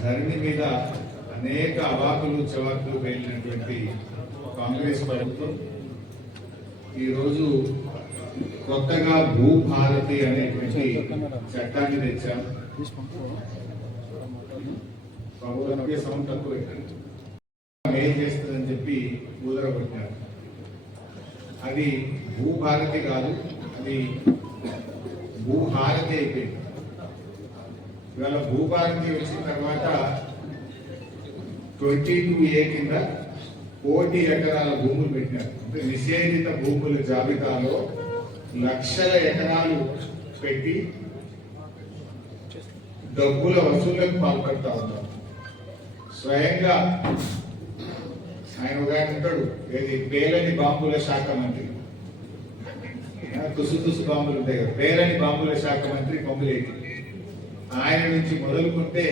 ధరణి మీద అనేక అవాకులు చవాకులు పేలినటువంటి కాంగ్రెస్ ప్రభుత్వం ఈరోజు కొత్తగా భూభారతి అనేటువంటి చట్టాన్ని తెచ్చాం. సౌండ్ తక్కువ ఏం చేస్తుందని చెప్పి కుదరగొట్టారు. అది భూభారతి కాదు, అది భూహారతి అయిపోయింది. ఇవాళ భూభారతి వచ్చిన తర్వాత 22A కింద 1 ఎకరాల భూములు పెట్టారు. అంటే నిషేధిత భూముల జాబితాలో లక్షల ఎకరాలు పెట్టి డబ్బుల వసూళ్లకు పాల్పడతా ఉన్నారు. స్వయంగా ఆయన ఒక ఉంటాడు, ఏది పేలని బాంబుల శాఖ మంత్రి, తుసు బాంబులు ఉంటాయి కదా, పేలని బాంబుల శాఖ మంత్రి పొంగులేటి. ఆయన నుంచి మొదలుకుంటే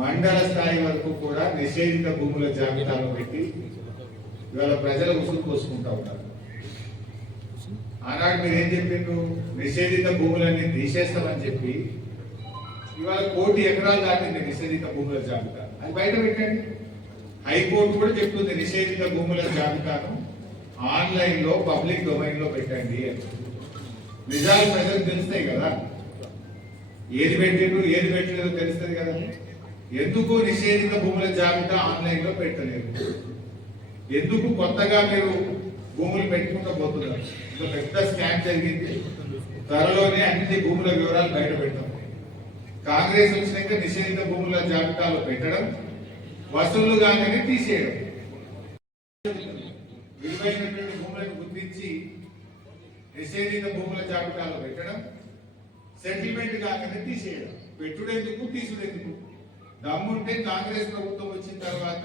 మండల స్థాయి వరకు కూడా నిషేధిత భూముల జాబితాలో పెట్టి ఇవాళ ప్రజల ఉసులు పోసుకుంటా ఉన్నారు. ఆనాడు మీరు ఏం చెప్పిండ్రు, నిషేధిత భూములన్నీ తీసేస్తామని చెప్పి ఇవాళ 1 ఎకరాలు దాటింది నిషేధిత భూముల జాబితా. అది బయట పెట్టండి. హైకోర్టు కూడా చెప్తుంది నిషేధిత భూముల జాబితాను ఆన్లైన్ లో పబ్లిక్ డొమైన్ లో పెట్టండి అని. నిజాలు ప్రజలకు తెలుస్తాయి కదా, ఏది పెట్టిండ్రు ఏది పెట్టలేదో తెలుస్తుంది కదా. ఎందుకు నిషేధిత భూముల జాబితా ఆన్లైన్ లో పెట్టలేదు? ఎందుకు కొత్తగా మీరు భూములు పెట్టుకుంటూ పోతున్నారు? ఇంకా పెద్ద స్కామ్ జరిగింది. త్వరలోనే అన్ని భూముల వివరాలు బయట పెడతాం. కాంగ్రెస్ వచ్చినాక నిషేధిత భూముల జాబితాలో పెట్టడం, వసూళ్లు కాగానే తీసేయడం, విలువైనటువంటి భూములను గుర్తించి నిషేధిత భూముల జాబితాలో పెట్టడం, సెటిల్మెంట్ కాగానే తీసేయడం. పెట్టుడెందుకు తీసుడెందుకు? దమ్ముంటే కాంగ్రెస్ ప్రభుత్వం వచ్చిన తర్వాత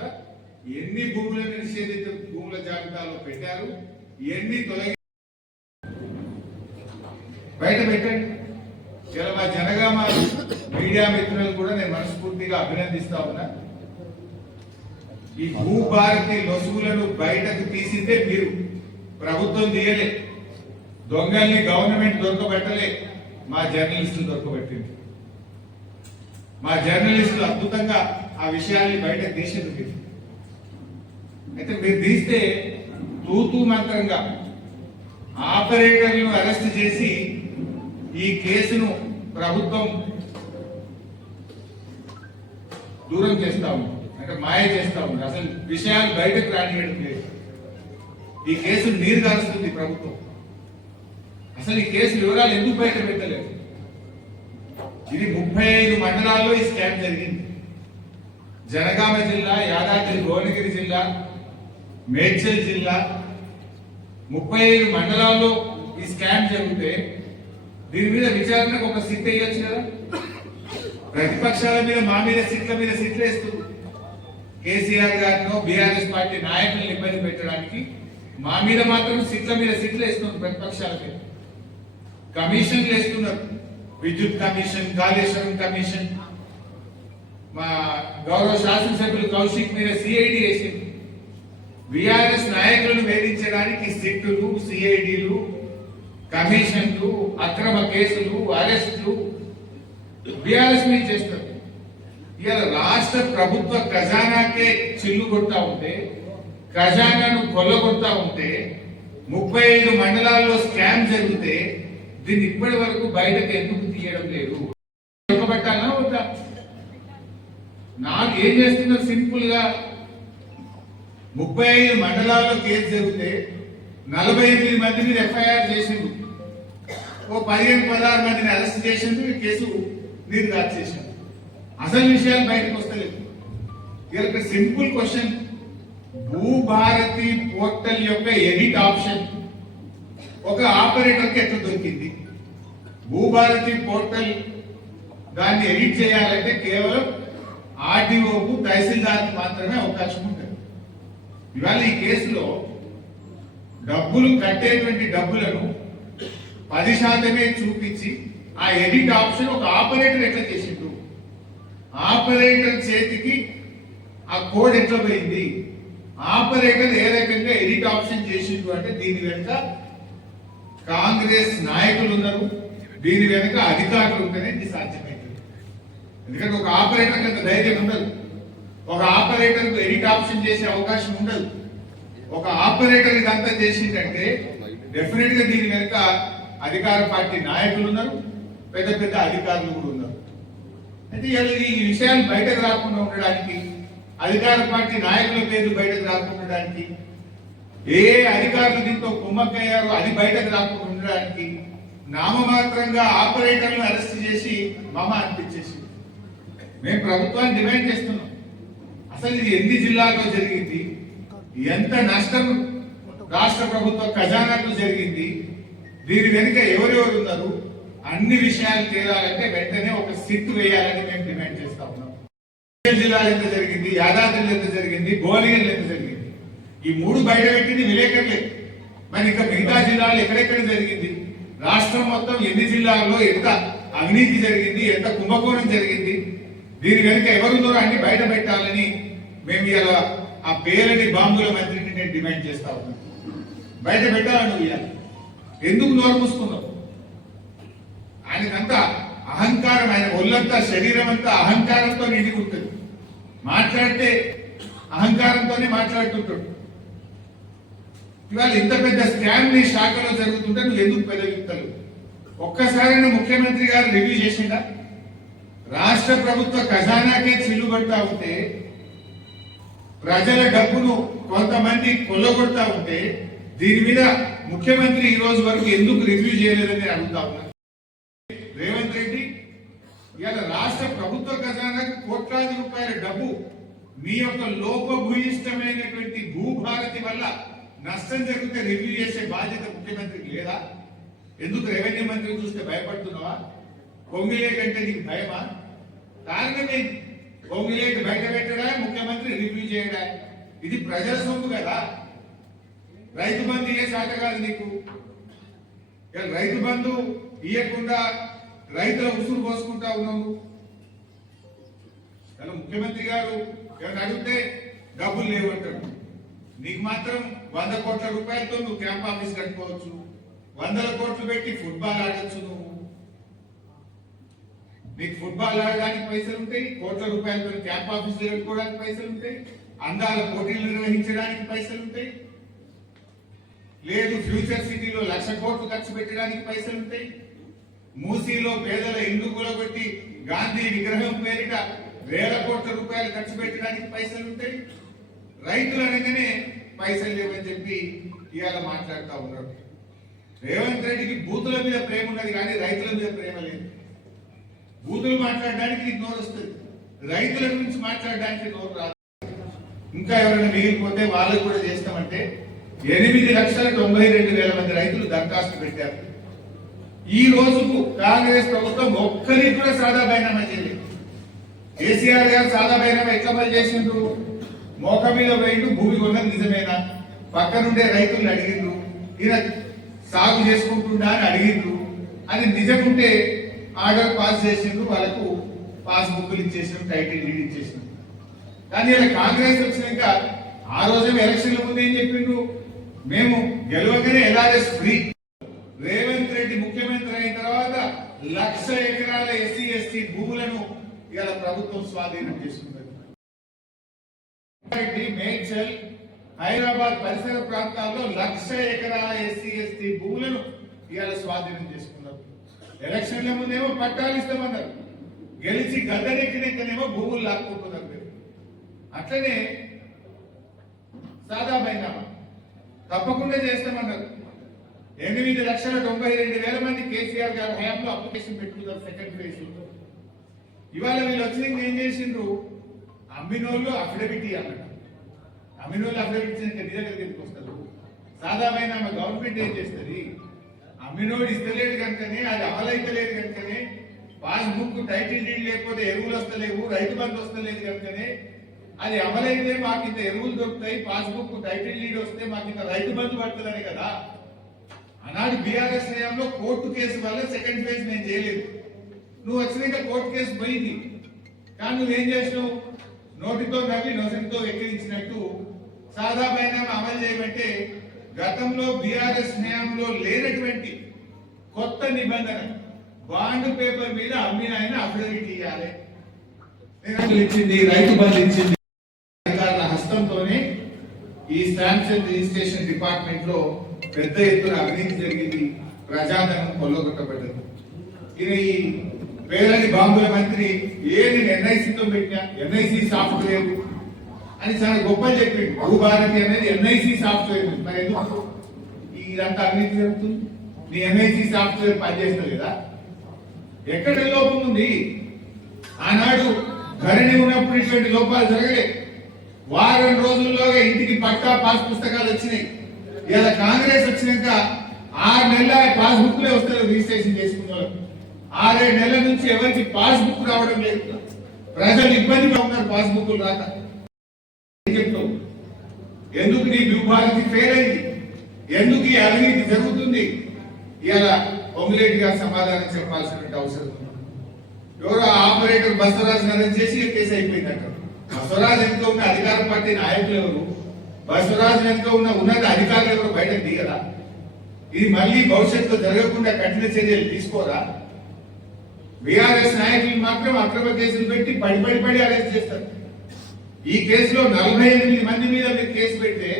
ఎన్ని భూములను నిషేధిత భూముల జాబితాలో పెట్టారు, ఎన్ని తొలగి బయట పెట్టండి. ఇలా మా జనగామ మీడియా మిత్రులను కూడా నేను మనస్ఫూర్తిగా అభినందిస్తా ఉన్నా. ఈ భూభారతి లొసుగులను బయటకు తీసిందే మీరు, ప్రభుత్వం తీయలే. దొంగల్ని గవర్నమెంట్ దొరకబెట్టలే, మా జర్నలిస్టులు దొరకబెట్టింది. మా జర్నలిస్టులు అద్భుతంగా ఆ విషయాన్ని బయట తీసేది మీరు. అయితే మీరు తీస్తే తూతూ మంత్రంగా ఆపరేటర్లను అరెస్ట్ చేసి ఈ కేసును ప్రభుత్వం దూరం చేస్తా ఉంది, అంటే మాయ చేస్తా ఉంది. అసలు విషయాలు బయటకు రానియడం లేదు. ఈ కేసు నీరు కారుస్తుంది ప్రభుత్వం. అసలు ఈ కేసు వివరాలు ఎందుకు బయట పెట్టలేదు? ఇది 35 మండలాల్లో ఈ స్కామ్ జరిగింది. జనగామ జిల్లా, యాదాద్రి భువనగిరి జిల్లా, మేడ్చల్ జిల్లా 35 మండలాల్లో ఈ స్కామ్ జరిగితే దీని మీద విచారణకు ఒక సిట్ వేయొచ్చు కదా. ప్రతిపక్షాల మీద మా మీద సిట్ల వేస్తూ కేసీఆర్ గారినో బీఆర్ఎస్ పార్టీ నాయకులను ఇబ్బంది పెట్టడానికి మా మీద మాత్రం సిట్ల వేస్తున్నారు. ప్రతిపక్షాల మీద కమిషన్లు వేస్తున్నారు. విద్యుత్ కమిషన్, కాళేశ్వరం కమిషన్, మా గౌరవ శాసనసభ్యులు కౌశిక్ మీద సిఐడి వేసింది. బీఆర్ఎస్ నాయకులను వేధించడానికి సిట్టులు, సిఐడిలు, కమిషన్లు, అక్రమ కేసులు, అరెస్టులు బీఆర్ఎస్ మీద చేస్తారు. ఇలా రాష్ట్ర ప్రభుత్వ ఖజానాకే చిల్లు కొడతా ఉంటే, ఖజానాను కొల్లగొడతా ఉంటే, 35 మండలాల్లో స్కామ్ జరిగితే దీన్ని ఇప్పటి వరకు బయటకు ఎందుకు తీయడం లేదు? పెట్టాలన్నా వద్దా? నాకు ఏం చేస్తున్నారు? సింపుల్ గా 35 మండలాల్లో కేసు జరిగితే 48 మంది మీద ఎఫ్ఐఆర్ చేసిండు, ఓ 15-16 మందిని అరెస్ట్ చేసిండు, ఈ కేసు నీరు చేశారు. అసలు విషయాలు బయటకు వస్తలేదు. ఇక్కడ సింపుల్ క్వశ్చన్, భూభారతి పోర్టల్ యొక్క ఎడిట్ ఆప్షన్ ఒక ఆపరేటర్ కి ఎట్లా దొరికింది? భూభారతి పోర్టల్ దాన్ని ఎడిట్ చేయాలంటే కేవలం ఆర్డీఓకు, తహసీల్దార్కు మాత్రమే అవకాశం ఉంటుంది. ఇవాళ ఈ కేసులో డబ్బులు కట్టేటువంటి డబ్బులను 10% చూపించి ఆ ఎడిట్ ఆప్షన్ ఒక ఆపరేటర్ ఎట్లా చేసిండు? ఆపరేటర్ చేతికి ఆ కోడ్ ఎట్లా పోయింది? ఆపరేటర్ ఏ రకంగా ఎడిట్ ఆప్షన్ చేసిండు అంటే దీని వెనుక కాంగ్రెస్ నాయకులు ఉన్నారు, దీని వెనుక అధికారులు ఉంటేనే ఇది సాధ్యమైంది. ఎందుకంటే ఒక ఆపరేటర్ అంత ధైర్యం ఉండదు, ఒక ఆపరేటర్ ఎడిట్ ఆప్షన్ చేసే అవకాశం ఉండదు. ఒక ఆపరేటర్ ఇదంతా చేసిందంటే డెఫినెట్ గా దీని వెనుక అధికార పార్టీ నాయకులు ఉన్నారు, పెద్ద పెద్ద అధికారులు కూడా ఉన్నారు. అయితే ఈ విషయాలు బయటకు రాకుండా ఉండడానికి, అధికార పార్టీ నాయకుల పేర్లు బయటకు రాకుండా ఉండడానికి, ఏ అధికారులు దీంతో కుమ్మక్కయ్యారో అది బయటకు రాకుండా ఉండడానికి నామమాత్రంగా ఆపరేటర్లను అరెస్ట్ చేసి మమ అనిపించేసి మేము ప్రభుత్వాన్ని డిమాండ్ చేస్తున్నాం. అసలు ఇది ఎన్ని జిల్లాల్లో జరిగింది, ఎంత నష్టం రాష్ట్ర ప్రభుత్వ ఖజానాకు జరిగింది, దీని వెనుక ఎవరెవరు ఉన్నారు, అన్ని విషయాలు తేలాలంటే వెంటనే ఒక సిట్ వేయాలని మేము డిమాండ్ చేస్తా ఉన్నాం. జిల్లాలో ఎంత జరిగింది, యాదాద్రిలో ఎంత జరిగింది, గోలియన్లో ఎంత జరిగింది, ఈ మూడు బయట పెట్టింది విలేకరులే. మరి ఇంకా మిగతా జిల్లాలో ఎక్కడెక్కడ జరిగింది, రాష్ట్రం మొత్తం ఎన్ని జిల్లాల్లో ఎంత అవినీతి జరిగింది, ఎంత కుంభకోణం జరిగింది, దీని వెనుక ఎవరున్నారో అన్ని బయట పెట్టాలని మేము ఇలా ఆ పేలని బాంబుల మంత్రిని నేను డిమాండ్ చేస్తా ఉన్నాను. బయట పెట్టాలని నువ్వు ఇవ్వాలి. ఎందుకు నోరు మూసుకున్నావు? ఆయనకంతా అహంకారం, ఆయన ఒళ్ళంతా శరీరం అంతా అహంకారంతో నిండి ఉంటుంది. మాట్లాడితే అహంకారంతోనే మాట్లాడుతుంటాడు. ఇవాళ ఇంత పెద్ద స్కామ్ నీ శాఖలో జరుగుతుంటే నువ్వు ఎందుకు పెద్దలు? ఒక్కసారైనా ముఖ్యమంత్రి గారు రివ్యూ చేసిందా? రాష్ట్ర ప్రభుత్వ ఖజానాకే చిల్లుబడతా ఉంటే, ప్రజల డబ్బును కొంతమంది కొల్లగొడతా ఉంటే దీని మీద ముఖ్యమంత్రి ఈ రోజు వరకు ఎందుకు రివ్యూ చేయలేదని అడుగుతా ఉన్నా. రేవంత్ రెడ్డి ఇవాళ రాష్ట్ర ప్రభుత్వ ఖజానాకు కోట్లాది రూపాయల డబ్బు మీ యొక్క లోపభూయిష్టమైనటువంటి భూభారతి వల్ల నష్టం జరిగితే రివ్యూ చేసే బాధ్యత ముఖ్యమంత్రికి లేదా? ఎందుకు రెవెన్యూ మంత్రి చూస్తే భయపడుతున్నావా? పొంగిలేట్ అంటే నీకు భయమా? కారణమే పొంగిలేట్ బయట పెట్టడా, ముఖ్యమంత్రి రివ్యూ చేయడా? ఇది ప్రజల సొమ్ము కదా. రైతు బంధు ఏ శాత కాదు నీకు. రైతు బంధు ఇవ్వకుండా రైతుల ఉసురు పోసుకుంటా ఉన్నావు. ముఖ్యమంత్రి గారు ఎవరు అడిగితే డబ్బులు లేవంటాడు. నీకు మాత్రం 100 కోట్ల రూపాయలతో నువ్వు క్యాంప్ ఆఫీస్ కట్టుకోవచ్చు, 100 కోట్లు పెట్టి ఫుట్బాల్ ఆడొచ్చు. నువ్వు నీకు ఫుట్బాల్ ఆడడానికి పైసలు ఉంటాయి, కోట్ల రూపాయలతో క్యాంప్ ఆఫీస్ కట్టుకోవడానికి పైసలు ఉంటాయి, అందాల పోటీలు నిర్వహించడానికి పైసలు ఉంటాయి, లేదు ఫ్యూచర్ సిటీలో 1,00,000 కోట్లు ఖర్చు పెట్టడానికి పైసలు ఉంటాయి, మూసీలో పేదల ఇల్లు కూలగొట్టి గాంధీ విగ్రహం పేరిట 1,000 కోట్ల రూపాయలు ఖర్చు పెట్టడానికి పైసలు ఉంటాయి. రైతులు అనగానే పైసలు లేవని చెప్పి ఇవాళ మాట్లాడుతూ ఉన్నారు. రేవంత్ రెడ్డికి బూతుల మీద ప్రేమ ఉన్నది కానీ రైతుల మీద ప్రేమ లేదు. బూతులు మాట్లాడడానికి నీకు నోరు వస్తుంది, రైతుల గురించి మాట్లాడడానికి నోరు రాదు. ఇంకా ఎవరైనా మిగిలిపోతే వాళ్ళకు కూడా చేస్తామంటే 8,92,000 మంది రైతులు దరఖాస్తు పెట్టారు. ఈ రోజుకు కాంగ్రెస్ ప్రభుత్వం ఒక్కరికి కూడా సాదా బైనామా చేయలేదు. కేసీఆర్ గారు సాదా బైనామా ఎట్లా అమలు చేసిండ్రు? మోక మీద పోయిండు, భూమి కొన్నది నిజమేనా, పక్కనుండే రైతులు అడిగిండ్రు, ఈయన సాగు చేసుకుంటుండా అని అడిగిండ్రు, అది నిజముంటే ఆర్డర్ పాస్ చేసిండ్రు, వాళ్ళకు పాస్ బుక్లు ఇచ్చేసిండ్రు, టైటిల్ డీడ్ ఇచ్చేసిండ్రు. కానీ ఇలా కాంగ్రెస్ వచ్చినాక ఆ రోజే ఎలక్షన్ల ముందు ఏం చెప్పిండ్రు? మేము గెలవగానే ఎల్ఆర్ఎస్ ఫ్రీ. రేవంత్ రెడ్డి ముఖ్యమంత్రి అయిన తర్వాత 1,00,000 ఎకరాల ఎస్సీ ఎస్టీ భూములను ఇవాళ ప్రభుత్వం స్వాధీనం చేసుకుంది. మేడ్చల్, హైదరాబాద్ పరిసర ప్రాంతాల్లో 1,00,000 ఎకరాల ఎస్సీ ఎస్టీ భూములను ఇవాళ స్వాధీనం చేసుకున్నారు. ఎలక్షన్ల ముందేమో పట్టాలు ఇస్తామన్నారు, గెలిచి గద్దెనెక్కినాకనేమో భూములు లాక్కుంటున్నారు. అట్లనే సాదా బైనామా తప్పకుండా చేస్తామన్నారు. 8,92,000 మంది కేసీఆర్ గారి హయాంలో అప్లికేషన్ పెట్టుకున్నారు సెకండ్ ఫేజ్ లో. ఇవాళ వీళ్ళు వచ్చిన ఏం చేసిండ్రు? అమ్మినోళ్ళు అఫిడవిట్ అన్నట్టు. అమ్మినోళ్ళు అఫిడవిట్ నీ దగ్గరికి ఎందుకు వస్తారు? సాదా బైనామా గవర్నమెంట్ ఏం చేస్తుంది? అమ్మినోడు ఇస్తలేడు కనుకనే, అది అమలైతలేదు కనుకనే, పాస్బుక్ టైటిల్ డీడ్ లేకపోతే ఎరువులు వస్తలేవు, రైతు బంధు వస్తలేదు కనుకనే, అది అమలైతే మాకు ఇంత ఎరువులు దొరుకుతాయి, పాస్బుక్ టైటిల్ డీడ్ వస్తే మాకు ఇంత రైతు బంధు పడుతుందని కదా. ఆనాడు బీఆర్ఎస్ హయాంలో కోర్టు కేసు వల్ల సెకండ్ ఫేజ్ నేను చేయలేదు. నువ్వు వచ్చినాక కోర్టు కేసు పోయింది, కానీ నువ్వేం చేసినావు? నోటితో నవ్వి నొసటితో వెక్కిరించినట్టు సాదా బైనామా అమలు చేయమంటే గతంలో బీఆర్ఎస్ హయాంలో లేనటువంటి కొత్త నిబంధన, బాండ్ పేపర్ మీద అమ్మిన ఆయన అఫిడవిట్ ఇవ్వాలి, ఇచ్చింది, రైతు బంధు ఇచ్చింది. అధికారుల హస్తంతోనే ఈ స్టాంప్స్ అండ్ రిజిస్ట్రేషన్ డిపార్ట్మెంట్ లో పెద్ద ఎత్తున అవినీతి జరిగింది, ప్రజాధనం కొల్లగొట్టబడ్డది. ఇది ఈ పేలని బాంబుల మంత్రి ఏది ఎన్ఐసితో పెట్టినా ఎన్ఐసి సాఫ్ట్వేర్ అని చాలా గొప్పలు చెప్పింది. భూభారతి అనేది ఎన్ఐసి సాఫ్ట్వేర్. మరి ఎందుకు ఇదంతా అవినీతి జరుగుతుంది? నీ ఎన్ఐసి సాఫ్ట్వేర్ పనిచేస్తుంది కదా, ఎక్కడ లోపం ఉంది? ఆనాడు ధరణి ఉన్నప్పుడు ఇటువంటి లోపాలు జరగలేదు. వారం రోజుల్లోగా ఇంటికి పక్కా పాస్ పుస్తకాలు వచ్చినాయి. ఇలా కాంగ్రెస్ వచ్చినాక 6 నెలల పాస్ బుక్లే వస్తారు రిజిస్ట్రేషన్ చేసుకున్న వాళ్ళు. 6-7 నెలల నుంచి ఎవరికి పాస్ బుక్ రావడం లేదు. ప్రజలు ఇబ్బందిగా ఉన్నారు పాస్ బుక్లు రాక. ఎందుకు నీ భూభారతి ఫెయిల్ అయింది? ఎందుకు ఈ అవినీతి జరుగుతుంది? ఇలా పొంగిరెడ్డి గారు సమాధానం చెప్పాల్సిన అవసరం ఉంది. ఎవరో ఆపరేటర్ బసవరాజు అరెస్ట్ చేసి కేసు అయిపోయిందట. బసవరాజు వెనుక ఉన్న అధికార పార్టీ నాయకులు ఎవరు, బసవరాజు వెనుక ఉన్న ఉన్నత అధికారులు ఎవరు బయటకు దిగరా? ఇది మళ్ళీ భవిష్యత్తులో జరగకుండా కఠిన చర్యలు తీసుకోరా? బీఆర్ఎస్ నాయకులు మాత్రం అక్రమ కేసులు పెట్టి పడి అరెస్ట్ చేస్తారు. ఈ కేసులో 48 మంది మీద మీరు కేసు పెడితే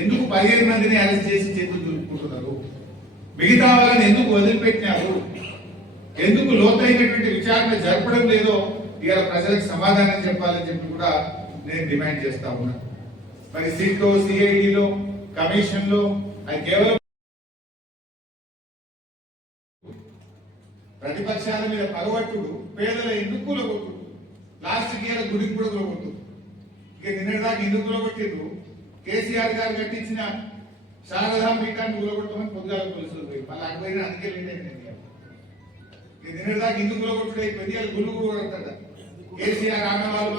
ఎందుకు 15 మందిని అరెస్ట్ చేసి చేతులు దులుపుకుంటున్నారు? మిగతా వాళ్ళని ఎందుకు వదిలిపెట్టినారు? ఎందుకు లోతైనటువంటి విచారణ జరపడం లేదో ఇవాళ ప్రజలకు సమాధానం చెప్పాలని చెప్పి కూడా నేను డిమాండ్ చేస్తా ఉన్నా. మరి సిట్లో, సిఐడిలో, కమిషన్ లో అది కేవలం ప్రతిపక్షాల మీద పగబట్టుడు, పేదల ఎందుకు కూలగొట్టుడు, లాస్ట్ ఇయర్ గుడికి కూడా కూలగొట్టు. ఇక నిన్నటిదాకా ఎందుకు కూలగొట్టిండ్రు? కేసీఆర్ గారు కట్టించిన శారదా పీఠాన్ని కూలగొట్టమని పొద్దుగాల పోలీసులు పోయి మళ్ళీ అటు పోయిన అందుకే లేదండి. నిన్నటిదాకా ఎందుకు కూలగొట్టుడే పెద్దలు గుళ్ళు కూడా కొడతాడ. కేసీఆర్ ఆనవాళ్ళు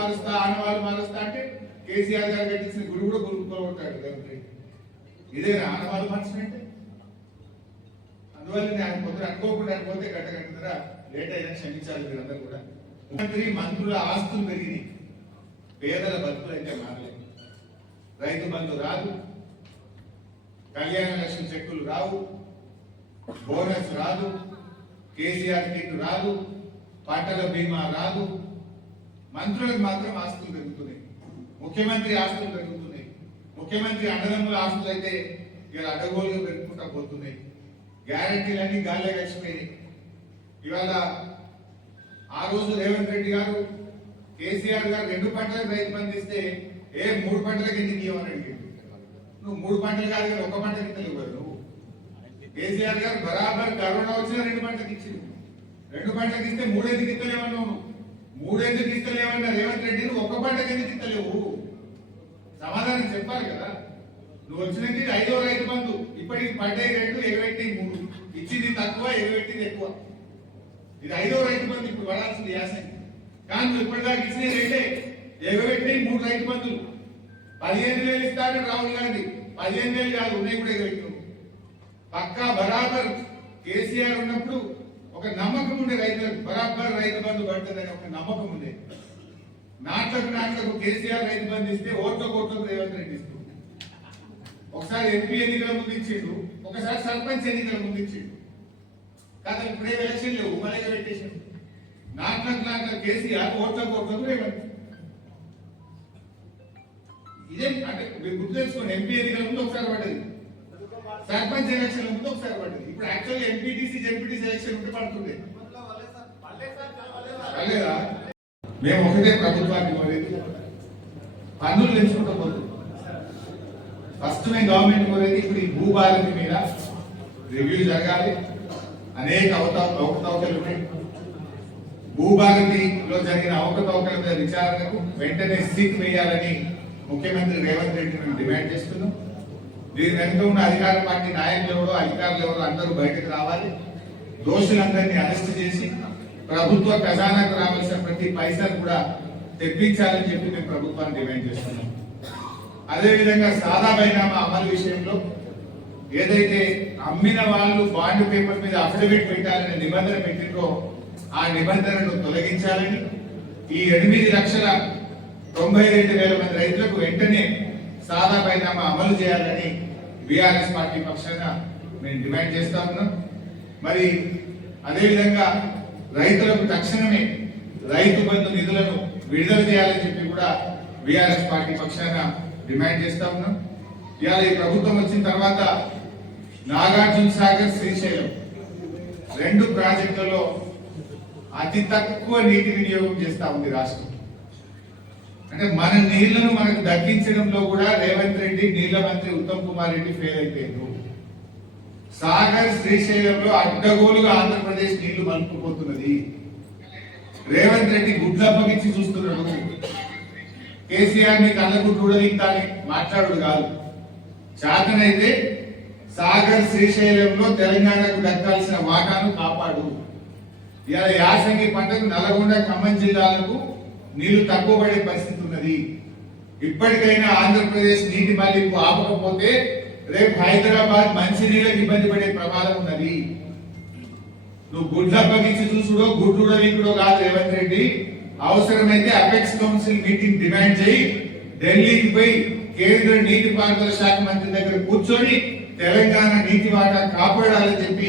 మారుస్తా అంటే కేసీఆర్ గారు కట్టించిన గుడి కూడా కూలగొట్టాడు. ఇదే ఆనవాళ్ళు మార్చినట్టే. అందువల్ల నేను పొద్దున అనుకోకుండా పోతే గంట లేట్ అయినా క్షమించాలి మీరందరూ కూడా. ముఖ్యమంత్రి మంత్రుల ఆస్తులు పెరిగినాయి, పేదల బతుకులు అయితే మారలేదు. రైతు బంధు రాదు, కళ్యాణ లక్ష్మి చెక్కులు రావు, బోనస్ రాదు, కేసీఆర్ కిట్ రాదు, పంటల బీమా రాదు. మంత్రులకు మాత్రం ఆస్తులు పెరుగుతున్నాయి, ముఖ్యమంత్రి ఆస్తులు పెరుగుతున్నాయి. ముఖ్యమంత్రి అన్నదమ్ముల ఆస్తులు అయితే ఇవాళ అడ్డగోలుగా పెరుగుకుంటా పోతున్నాయి. గ్యారంటీలన్నీ గాల్లో కలిసిపోయినాయి. ఇవాళ ఆ రోజు రేవంత్ రెడ్డి గారు, కేసీఆర్ గారు 2 పంటలకు రైతు బంధు ఇస్తే 3 పంటలకు ఎందుకు ఇవ్వమని అడిగాడు. నువ్వు 3 పంటలు కాదు కానీ 1 పంటకి ఇవ్వరు. నువ్వు కేసీఆర్ గారు బరాబర్ కరోనా వచ్చిన 2 పంటలకు ఇచ్చింది. 2 పంటలకు ఇస్తే 3 ఎందుకు ఇస్తలేమన్నావు? నువ్వు 3 ఎందుకు ఇస్తలేమన్నా రేవంత్ రెడ్డి, నువ్వు 1 పంటకు ఎందుకు ఇస్తలేవు? సమాధానం చెప్పాలి కదా. నువ్వు వచ్చినది 5వ రైతు బంధు, ఇప్పటికి పడ్డాయి 2, ఎగబెట్టింది 3. ఇచ్చింది తక్కువ, ఎగబెట్టింది ఎక్కువ. ఇది 5వ రైతు బంధు ఇప్పుడు పడాల్సింది యాసంగి. కానీ నువ్వు ఇప్పటిదాకా ఇచ్చిన 2, ఎగబెట్టి 3 రైతు బంధులు. 15,000 ఇస్తారని రాహుల్ గాంధీ, 15,000 కాదు ఉన్నాయి కూడా ఎగబెట్టు. పక్కా బరాబర్ కేసీఆర్ ఉన్నప్పుడు ఒక నమ్మకం ఉండే రైతులకు, బరాబర్ రైతు బంధు పడుతుందని ఒక నమ్మకం ఉండే. నాట్లకు కేసీఆర్ రైతు బంధు ఇస్తే ఓట్లకు రేవంత్ రెడ్డి ఇస్తుంది. ఒకసారి ఎంపీ ఎన్నికల ముందు ఇచ్చిండు, ఒకసారి సర్పంచ్ ఎన్నికల ముందు ఇచ్చిండు. కానీ ఇప్పుడే ఎలక్షన్ లేవు, మళ్ళీ పెట్టేసాడు. నాట్లకు కేసీఆర్ ఓట్లకు రేవంత్. ఇదే అంటే మీరు గుర్తు తెచ్చుకోండి, ఎంపీ ఎన్నికల ముందు ఒకసారి పడ్డది, సర్పంచ్ ఎలక్షన్ ముందు ఒకసారి పడ్డది. ఇప్పుడు యాక్చువల్గా ఎంపీటీసీ జెడ్పీటీసీ ఎలక్షన్ ఉంటే పడుతుంది. పర్లేదా? మేము ఒకటే ప్రభుత్వానికి కోరేది, పన్నులు పెంచుకుంటూ పోతుంది. ఫస్ట్ మేము గవర్నమెంట్ కోరేది ఇప్పుడు ఈ భూభారతి మీద రివ్యూ జరగాలి. అనేక అవకతవకలు ఉన్నాయి. భూభారతిలో జరిగిన అవకతవకల మీద విచారణకు వెంటనే సిట్ వేయాలని ముఖ్యమంత్రి రేవంత్ రెడ్డి మేము డిమాండ్ చేస్తున్నాం. దీని వెనుక ఉన్న అధికార పార్టీ నాయకులు ఎవరో, అధికారులు ఎవరో అందరూ బయటకు రావాలి. దోషులందరినీ అరెస్ట్ చేసి ప్రభుత్వ ఖజానాకు రావాల్సిన ప్రతి పైసలు కూడా తెప్పించాలని చెప్పి మేము ప్రభుత్వాన్ని డిమాండ్ చేస్తున్నాం. అదేవిధంగా సాదా బైనామా అమలు విషయంలో ఏదైతే అమ్మిన వాళ్ళు బాండ్ పేపర్ మీద అఫిడవిట్ పెట్టాలని నిబంధన పెట్టిందో ఆ నిబంధనను తొలగించాలని, ఈ 8,92,000 మంది రైతులకు వెంటనే సాదా బైనామా అమలు చేయాలని బీఆర్ఎస్ పార్టీ పక్షాన మేము డిమాండ్ చేస్తా ఉన్నాం. మరి అదేవిధంగా రైతులకు తక్షణమే రైతు బంధు నిధులను విడుదల చేయాలని చెప్పి కూడా బీఆర్ఎస్ పార్టీ పక్షాన డిమాండ్ చేస్తా ఉన్నాం. ఇవాళ ఈ ప్రభుత్వం వచ్చిన తర్వాత నాగార్జున సాగర్, శ్రీశైలం 2 ప్రాజెక్టులలో అతి తక్కువ నీటి వినియోగం చేస్తా ఉంది రాష్ట్రం. అంటే మన నీళ్లను మనకు దక్కించడంలో కూడా రేవంత్ రెడ్డి, నీళ్ల మంత్రి ఉత్తమ్ కుమార్ రెడ్డి ఫెయిల్ అయిపోయారు. సాగర్, శ్రీశైలంలో అడ్డగోలుగా ఆంధ్రప్రదేశ్ నీళ్లు మలుపుకుపోతున్నది. రేవంత్ రెడ్డి గుడ్లప్పగిచ్చి చూస్తున్నాడు. కేసీఆర్ ని కళ్ళగుడ్డు ఉడదీస్తాని మాట్లాడు కాదు. చాతనైతే సాగర్, శ్రీశైలంలో తెలంగాణకు దక్కాల్సిన వాటాను కాపాడు. ఇలా యాసంగి పంటకు నల్గొండ, ఖమ్మం జిల్లాలకు నీళ్లు తక్కువ పడే పరిస్థితి ఉన్నది. ఇప్పటికైనా ఆంధ్రప్రదేశ్ నీటి మళ్లింపు ఆపకపోతే రేపు హైదరాబాద్ మంచి నీళ్ళకి ఇబ్బంది పడే ప్రమాదం ఉన్నది. నువ్వు గుడ్లప్పగించి చూసుడో గుడ్లుడో నీకుడో కాదు రేవంత్ రెడ్డి. అవసరమైతే అపెక్స్ కౌన్సిల్ మీటింగ్ డిమాండ్ చేయి, ఢిల్లీకి పోయి కేంద్ర నీటిపారుదల శాఖ మంత్రి దగ్గర కూర్చొని తెలంగాణ నీటి వాటా కాపాడాలని చెప్పి